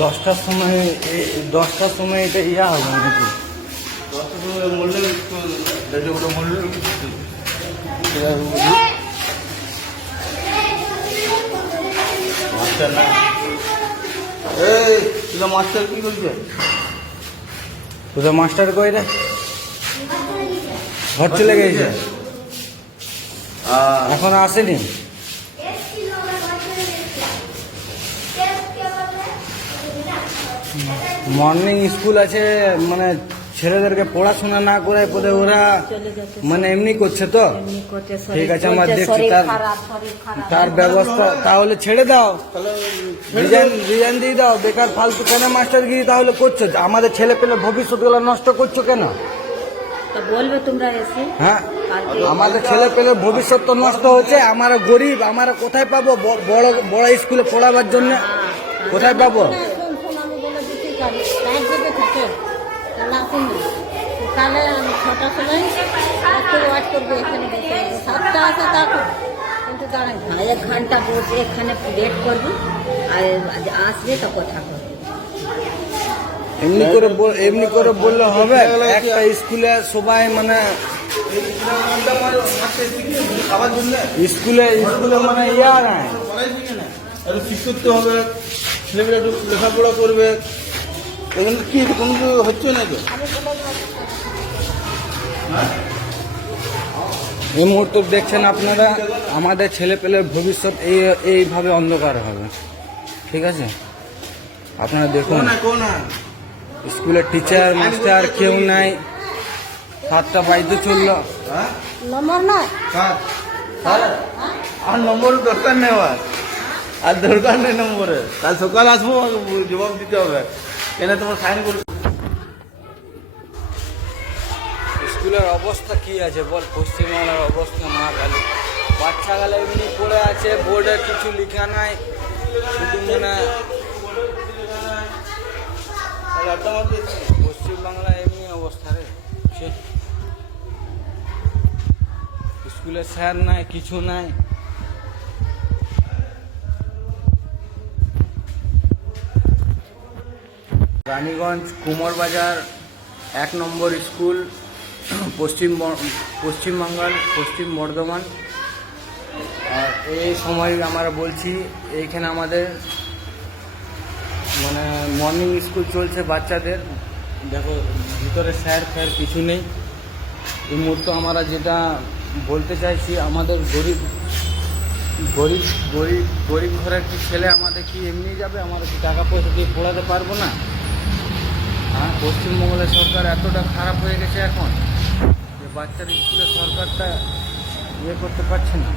দশটার সময় 10টার সময় এটা ইয়া হবে নাকি? 10টার সময় মরলে দেড়টা করে মরলে মাস্টার না, এই তুই মাস্টার কি করছে? তোদের মাস্টার কই রে? ঘর চলে গেছে, এখন আসেনি। মর্নিং স্কুল আছে, মানে ছেলেদেরকে পড়াশোনা না করে পরে ওরা মানে এমনি করছে তো। ঠিক আছে, আমরা দেখছি তার ব্যবস্থা। তাহলে ছেড়ে দাও, রিজাইন দিয়ে দাও। বেকার ফালতু কেন মাস্টারগিরি তাহলে করছো? আমাদের ছেলে পেলে ভবিষ্যৎগুলো নষ্ট করছো কেন? বলবে তোমরা এসে। হ্যাঁ, আমাদের ছেলে পেলে ভবিষ্যৎ তো নষ্ট হচ্ছে। আমরা গরিব, আমরা কোথায় পাবো বড় বড় স্কুলে পড়াবার জন্য? কোথায় পাবো? কালে 6টার সময় একটু ওয়াচ করবো, এখানে বসে 7টা আছে তখন কিন্তু দাঁড়াই 1 ঘন্টা বসে এখানে ওয়েট করবো, আর আসবে তো কথা করবো। এমনি করে বললে হবে? একটা স্কুলে সবাই মানে স্কুলে মানে ইয়া নাই, একটু ঠিক করতে হবে, ছেলেমেয়েরা একটু লেখাপড়া করবে। এখানে কি কোনো হচ্ছে না তো? এই মুহূর্তে দেখছেন আপনারা, আমাদের ছেলে পেলের ভবিষ্যৎ এইভাবে অন্ধকার হবে। ঠিক আছে, আপনারা দেখুন স্কুলের টিচার মাস্টার কেউ নাই। 7টা বাজতে চললো। নম্বর না আর নম্বর দরকার নেই, আর দরকার নেই নম্বরে। কাল সকাল আসবো, জবাব দিতে হবে। এনে তোমার সাইন করবে। স্কুলের অবস্থা কি আছে বল? পশ্চিমবাংলার অবস্থা মা কালী। বাচ্চা গেলে এমনি পড়ে আছে, বোর্ডে কিছু লেখা নাই, শুধু মানে পশ্চিমবাংলায় এমনি অবস্থা রে। স্কুলে স্যার নাই, কিছু নাই। রানীগঞ্জ কুমোরবাজার 1 নম্বর স্কুল, পশ্চিমবাংলার পশ্চিম বর্ধমান। আর এই সময় আমরা বলছি, এইখানে আমাদের মানে মর্নিং স্কুল চলছে বাচ্চাদের। দেখো ভিতরে স্যার ফ্যার কিছু নেই। এই মুহূর্তে আমরা যেটা বলতে চাইছি, আমাদের গরিব গরিব গরিব গরিব ঘরের কি ছেলে আমাদের কি এমনি যাবে? আমরা কি টাকা পয়সা দিয়ে পড়াতে পারবো না? হ্যাঁ, পশ্চিমবঙ্গের সরকার এতটা খারাপ হয়ে গেছে এখন যে বাচ্চার স্কুলে সরকারটা ইয়ে করতে পারছে না।